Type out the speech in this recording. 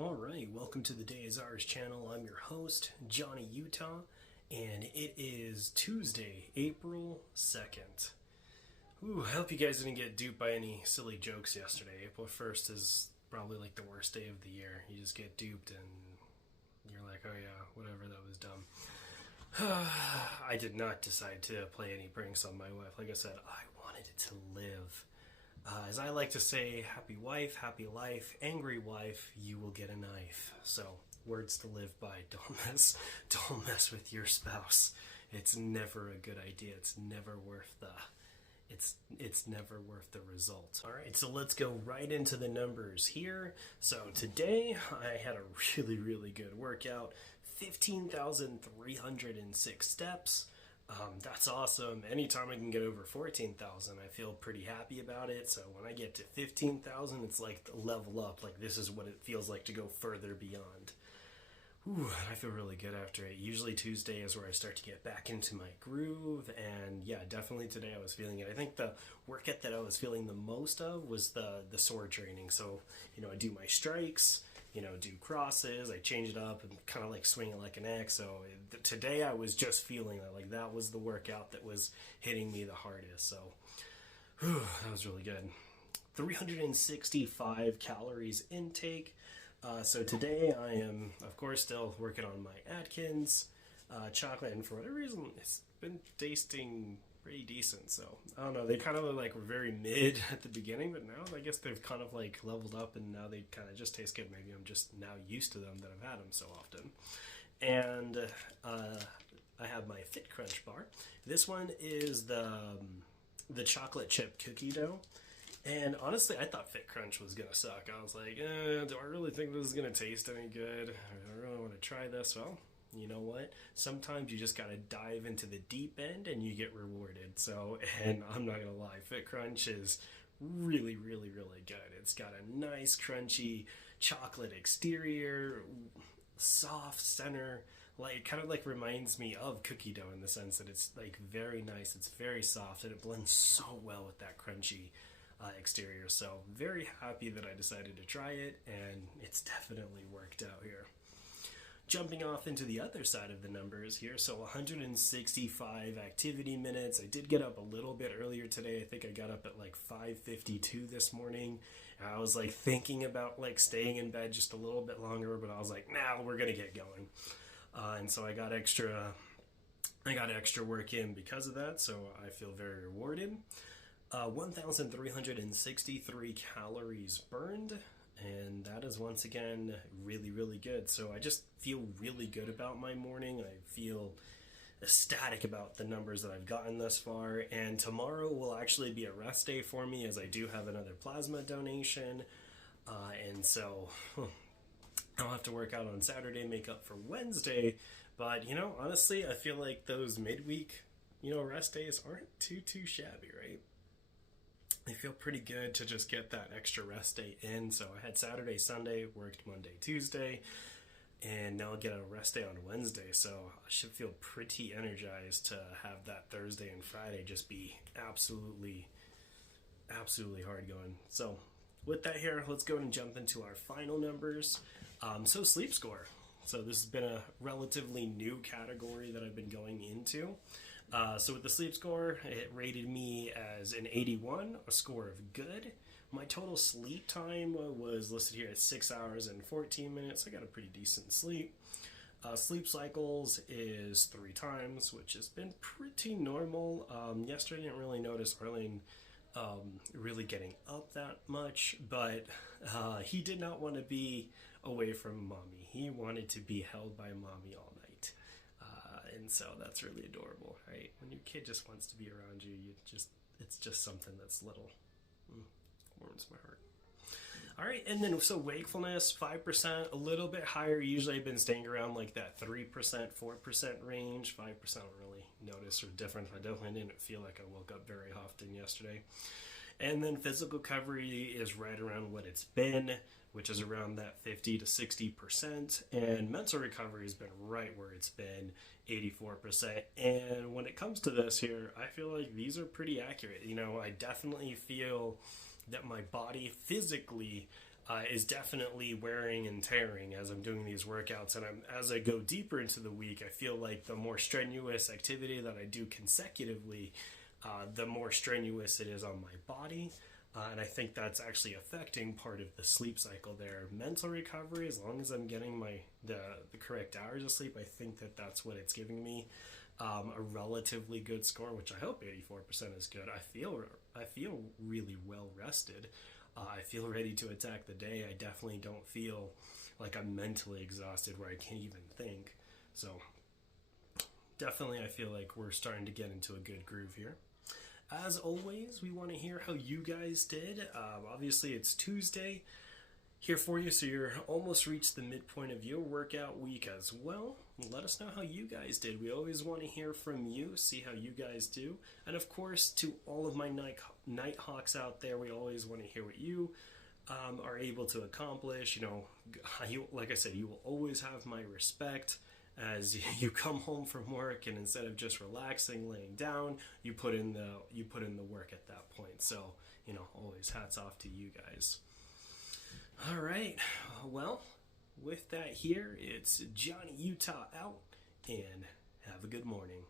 All right, welcome to the Day is Ours channel. I'm your host, Johnny Utah, and it is Tuesday, April 2nd. Ooh, I hope you guys didn't get duped by any silly jokes yesterday. April 1st is probably like the worst day of the year. You just get duped and you're like, oh yeah, whatever, that was dumb. I did not decide to play any pranks on my wife. Like I said, I wanted it to live. As I like to say, happy wife, happy life, angry wife, you will get a knife. So, words to live by. Don't mess with your spouse. It's never a good idea. It's never worth the result. All right, so let's go right into the numbers here. So today I had a really good workout. 15,306 steps. That's awesome. Anytime I can get over 14,000, I feel pretty happy about it. So when I get to 15,000, it's like the level up. Like this is what it feels like to go further beyond. Ooh, I feel really good after it. Usually Tuesday is where I start to get back into my groove. And yeah, definitely today I was feeling it. I think the workout that I was feeling the most of was the sword training. So, I do my strikes, do crosses, I change it up and kind of like swing it like an axe. So today I was just feeling like that was the workout that was hitting me the hardest. So that was really good. 365 calories intake. So today I am, of course, still working on my Atkins chocolate, and for whatever reason, it's been tasting pretty decent. So I don't know, they kind of like were very mid at the beginning, but now I guess they've kind of like leveled up, and now they kind of just taste good. Maybe I'm just now used to them that I've had them so often. And I have my Fit Crunch bar. This one is the chocolate chip cookie dough. And honestly, I thought Fit Crunch was going to suck. I was like, do I really think this is going to taste any good? I really want to try this. Well, you know what? Sometimes you just got to dive into the deep end and you get rewarded. So, and I'm not going to lie, Fit Crunch is really good. It's got a nice crunchy chocolate exterior, soft center. Like, kind of like reminds me of cookie dough in the sense that it's like very nice. It's very soft and it blends so well with that crunchy exterior. So very happy that I decided to try it, and it's definitely worked out here. Jumping off into the other side of the numbers here, so 165 activity minutes. I did get up a little bit earlier today. I think I got up at like 5:52 this morning. I was like thinking about like staying in bed just a little bit longer, but I was like, nah, we're gonna get going. And so I got extra work in because of that, so I feel very rewarded. 1,363 calories burned, and that is once again really good. So I just feel really good about my morning. I feel ecstatic about the numbers that I've gotten thus far, and tomorrow will actually be a rest day for me as I do have another plasma donation, and so I'll have to work out on Saturday, make up for Wednesday. But honestly, I feel like those midweek rest days aren't too shabby, right? I feel pretty good to just get that extra rest day in. So I had Saturday, Sunday, worked Monday, Tuesday, and now I'll get a rest day on Wednesday. So I should feel pretty energized to have that Thursday and Friday just be absolutely hard going. So with that here, let's go and jump into our final numbers. So sleep score. So this has been a relatively new category that I've been going into. So with the sleep score, it rated me as an 81, a score of good. My total sleep time was listed here at 6 hours and 14 minutes. I got a pretty decent sleep. Sleep cycles is 3 times, which has been pretty normal. Yesterday I didn't really notice Arlene really getting up that much, but he did not want to be away from mommy. He wanted to be held by mommy all night. And so that's really adorable, right? When your kid just wants to be around you, it's just something that's little. Warms my heart. All right, and then so wakefulness, 5%, a little bit higher. Usually I've been staying around like that 3%, 4% range. 5% I don't really notice or different. I definitely didn't feel like I woke up very often yesterday. And then physical recovery is right around what it's been, which is around that 50 to 60%. And mental recovery has been right where it's been, 84%. And when it comes to this here, I feel like these are pretty accurate. I definitely feel that my body physically is definitely wearing and tearing as I'm doing these workouts. And as I go deeper into the week, I feel like the more strenuous activity that I do consecutively, the more strenuous it is on my body. And I think that's actually affecting part of the sleep cycle there. Mental recovery, as long as I'm getting the correct hours of sleep, I think that's what it's giving me. A relatively good score, which I hope 84% is good. I feel really well rested. I feel ready to attack the day. I definitely don't feel like I'm mentally exhausted where I can't even think. So definitely I feel like we're starting to get into a good groove here. As always, we want to hear how you guys did. Obviously, it's Tuesday here for you, so you're almost reached the midpoint of your workout week as well. Let us know how you guys did. We always want to hear from you, see how you guys do. And of course, to all of my Nighthawks out there, we always want to hear what you are able to accomplish. You know, like I said, you will always have my respect as you come home from work, and instead of just relaxing, laying down, you put in the work at that point. So, you know, always hats off to you guys. All right, well, with that here, it's Johnny Utah out, and have a good morning.